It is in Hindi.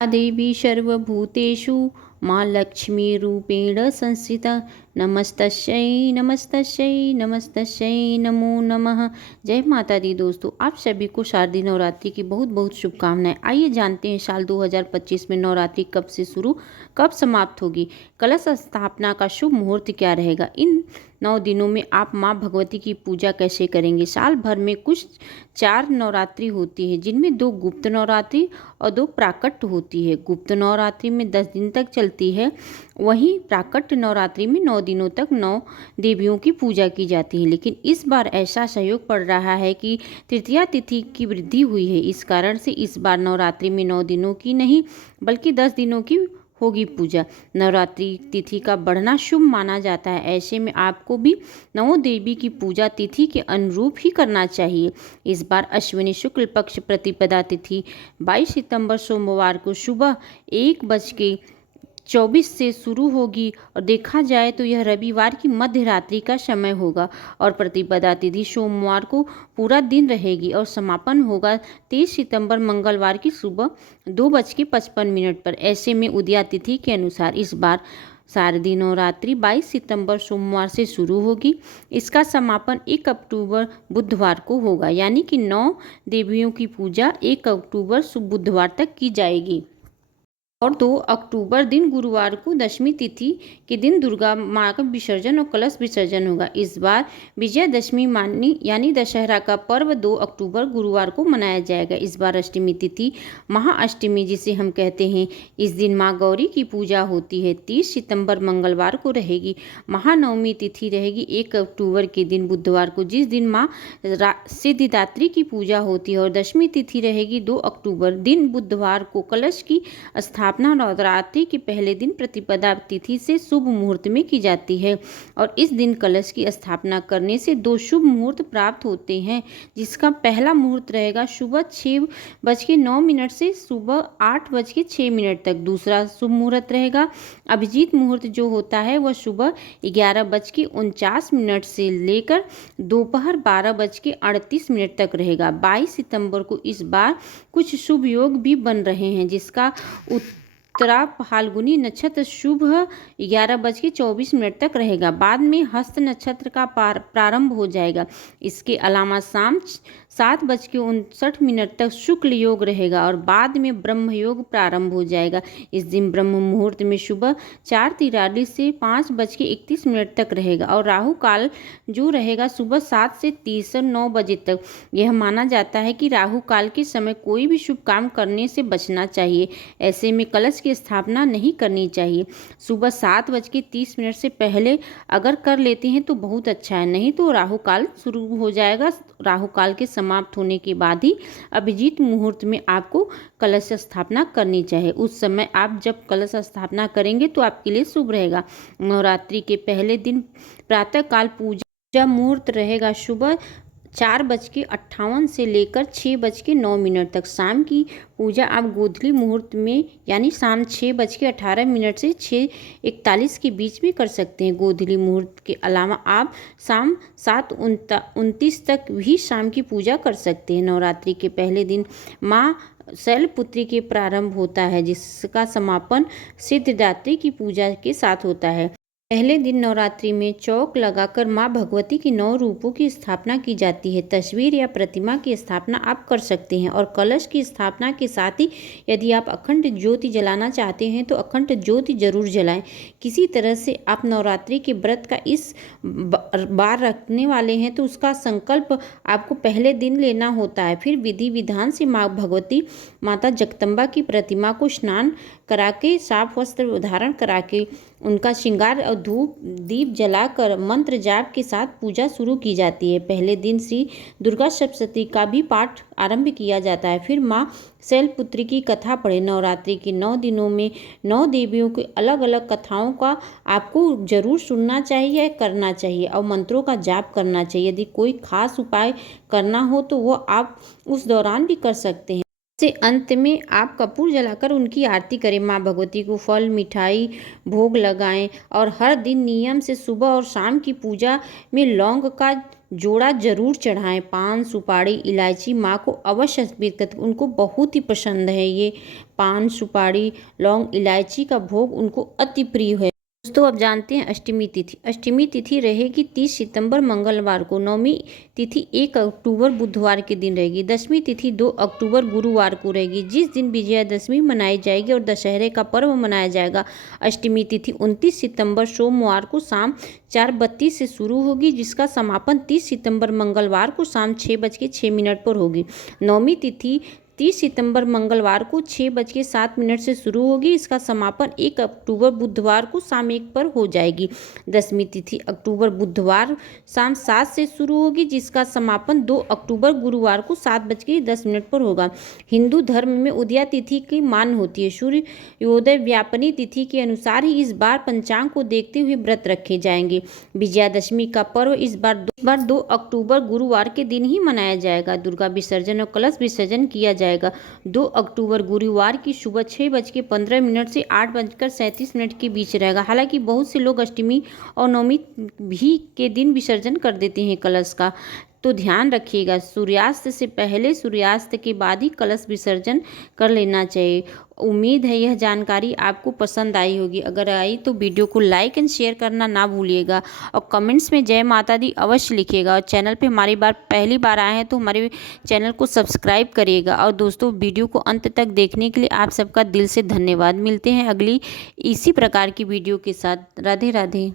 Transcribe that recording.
देवी सर्वभूतेषु माँ लक्ष्मीरूपेण संस्थिता। नमस्तस्यै नमस्तस्यै नमस्तस्यै नमो नमः। जय माता दी। दोस्तों, आप सभी को शारदीय नवरात्रि की बहुत बहुत शुभकामनाएं। आइए जानते हैं साल 2025 में नवरात्रि कब से शुरू, कब समाप्त होगी, कलश स्थापना का शुभ मुहूर्त क्या रहेगा, इन 9 दिनों में आप माँ भगवती की पूजा कैसे करेंगे। साल भर में कुछ 4 नवरात्रि होती है, जिनमें 2 गुप्त नवरात्रि और 2 प्राकट होती है। गुप्त नवरात्रि में 10 दिन तक चलती है, वहीं प्राकट नवरात्रि में 9 दिनों तक 9 देवियों की पूजा की जाती है। लेकिन इस बार ऐसा सहयोग पड़ रहा है कि तृतीया तिथि की वृद्धि हुई है। इस कारण से इस बार नवरात्रि में 9 दिनों की नहीं बल्कि 10 दिनों की होगी पूजा। नवरात्रि तिथि का बढ़ना शुभ माना जाता है। ऐसे में आपको भी नवों देवी की पूजा तिथि के अनुरूप ही करना चाहिए। इस बार अश्विनी शुक्ल पक्ष प्रतिपदा तिथि 22 सितंबर सोमवार को सुबह 1:24 से शुरू होगी और देखा जाए तो यह रविवार की मध्य रात्रि का समय होगा और प्रतिपदा तिथि सोमवार को पूरा दिन रहेगी और समापन होगा 23 सितंबर मंगलवार की सुबह 2:55 पर। ऐसे में उदया तिथि के अनुसार इस बार शारदीय नवरात्रि 22 सितंबर सोमवार से शुरू होगी। इसका समापन 1 अक्टूबर बुधवार को होगा, यानी कि 9 देवियों की पूजा 1 अक्टूबर बुधवार तक की जाएगी और 2 अक्टूबर दिन गुरुवार को दशमी तिथि के दिन दुर्गा माँ का विसर्जन और कलश विसर्जन होगा। इस बार विजयदशमी यानी दशहरा का पर्व 2 अक्टूबर गुरुवार को मनाया जाएगा। इस बार अष्टमी तिथि महाअष्टमी जिसे हम कहते हैं, इस दिन माँ गौरी की पूजा होती है। 30 सितंबर मंगलवार को रहेगी। महानवमी तिथि रहेगी 1 अक्टूबर के दिन बुधवार को, जिस दिन माँ सिद्धिदात्री की पूजा होती है और दशमी तिथि रहेगी 2 अक्टूबर दिन बुधवार को। कलश की स्थापना नवरात्रि के पहले दिन प्रतिपदा तिथि से शुभ मुहूर्त में की जाती है और इस दिन कलश की स्थापना करने से 2 शुभ मुहूर्त प्राप्त होते हैं, जिसका पहला मुहूर्त रहेगा सुबह 6:09 से सुबह 8:06 तक। दूसरा शुभ मुहूर्त रहेगा अभिजीत मुहूर्त, जो होता है वह सुबह 11:49 से लेकर दोपहर 12:38 तक रहेगा। 22 सितंबर को इस बार कुछ शुभ योग भी बन रहे हैं, जिसका उत्तरा फाल्गुनी नक्षत्र शुभ 11:24 तक रहेगा। बाद में हस्त नक्षत्र का प्रारंभ हो जाएगा। इसके अलावा शाम 7:59 तक शुक्ल योग रहेगा और बाद में ब्रह्म योग प्रारंभ हो जाएगा। इस दिन ब्रह्म मुहूर्त में सुबह 4:43 से 5:31 तक रहेगा और राहु काल जो रहेगा सुबह 7 से 30 और 9 बजे तक। यह माना जाता है कि राहु काल के समय कोई भी शुभ काम करने से बचना चाहिए। ऐसे में कलश की स्थापना नहीं करनी चाहिए। सुबह 7:30 से पहले अगर कर लेते हैं तो बहुत अच्छा है, नहीं तो राहु काल शुरू हो जाएगा। राहु काल के समाप्त होने के बाद ही अभिजीत मुहूर्त में आपको कलश स्थापना करनी चाहिए। उस समय आप जब कलश स्थापना करेंगे तो आपके लिए शुभ रहेगा। नवरात्रि के पहले दिन प्रातः काल पूजा मुहूर्त रहेगा सुबह 4:58 से लेकर 6:09 तक। शाम की पूजा आप गोधूली मुहूर्त में यानी शाम 6:18 से 6:41 के बीच में कर सकते हैं। गोधूली मुहूर्त के अलावा आप शाम 7:29 तक भी शाम की पूजा कर सकते हैं। नवरात्रि के पहले दिन माँ शैलपुत्री के प्रारंभ होता है, जिसका समापन सिद्धिदात्री की पूजा के साथ होता है। पहले दिन नवरात्रि में चौक लगाकर माँ भगवती के 9 रूपों की स्थापना की जाती है। तस्वीर या प्रतिमा की स्थापना आप कर सकते हैं और कलश की स्थापना के साथ ही यदि आप अखंड ज्योति जलाना चाहते हैं तो अखंड ज्योति जरूर जलाएं। किसी तरह से आप नवरात्रि के व्रत का इस बार रखने वाले हैं तो उसका संकल्प आपको पहले दिन लेना होता है। फिर विधि विधान से माँ भगवती माता जगदम्बा की प्रतिमा को स्नान करा के, साफ वस्त्र धारण करा के, उनका श्रृंगार और धूप दीप जलाकर मंत्र जाप के साथ पूजा शुरू की जाती है। पहले दिन श्री दुर्गा सप्तशती का भी पाठ आरंभ किया जाता है। फिर माँ शैलपुत्री की कथा पढ़े। नवरात्रि के 9 दिनों में 9 देवियों की अलग अलग कथाओं का आपको जरूर सुनना चाहिए, करना चाहिए और मंत्रों का जाप करना चाहिए। यदि कोई खास उपाय करना हो तो वो आप उस दौरान भी कर सकते हैं। से अंत में आप कपूर जलाकर उनकी आरती करें। माँ भगवती को फल मिठाई भोग लगाएं और हर दिन नियम से सुबह और शाम की पूजा में लौंग का जोड़ा जरूर चढ़ाएं। पान सुपारी इलायची माँ को अवश्य अर्पित करें, उनको बहुत ही पसंद है ये पान सुपारी लौंग इलायची का भोग उनको अति प्रिय है। दोस्तों अब जानते हैं अष्टमी तिथि। अष्टमी तिथि रहेगी 30 सितंबर मंगलवार को। नवमी तिथि 1 अक्टूबर बुधवार के दिन रहेगी। दशमी तिथि 2 अक्टूबर गुरुवार को रहेगी, जिस दिन विजयादशमी मनाई जाएगी और दशहरे का पर्व मनाया जाएगा। अष्टमी तिथि 29 सितंबर सोमवार को शाम 4:32 से शुरू होगी, जिसका समापन 30 सितंबर मंगलवार को शाम 6:06 पर होगी। नवमी तिथि 30 सितंबर मंगलवार को 6:07 से शुरू होगी, इसका समापन 1 अक्टूबर बुधवार को शाम 1 पर हो जाएगी। दशमी तिथि अक्टूबर बुधवार शाम 7 से शुरू होगी, जिसका समापन 2 अक्टूबर गुरुवार को 7:10 पर होगा। हिंदू धर्म में उदया तिथि की मान होती है। सूर्योदय व्यापनी तिथि के अनुसार ही इस बार पंचांग को देखते हुए व्रत रखे जाएंगे। विजयादशमी का पर्व इस बार 2 अक्टूबर गुरुवार के दिन ही मनाया जाएगा। दुर्गा विसर्जन और कलश विसर्जन किया जाएगा 2 अक्टूबर गुरुवार की सुबह 6:15 से 8:37 के बीच रहेगा। हालांकि बहुत से लोग अष्टमी और नवमी भी के दिन विसर्जन कर देते हैं कलश का, तो ध्यान रखिएगा सूर्यास्त से पहले सूर्यास्त के बाद ही कलश विसर्जन कर लेना चाहिए। उम्मीद है यह जानकारी आपको पसंद आई होगी। अगर आई तो वीडियो को लाइक एंड शेयर करना ना भूलिएगा और कमेंट्स में जय माता दी अवश्य लिखिएगा। और चैनल पे हमारी पहली बार आए हैं तो हमारे चैनल को सब्सक्राइब करिएगा। और दोस्तों वीडियो को अंत तक देखने के लिए आप सबका दिल से धन्यवाद। मिलते हैं अगली इसी प्रकार की वीडियो के साथ। राधे राधे।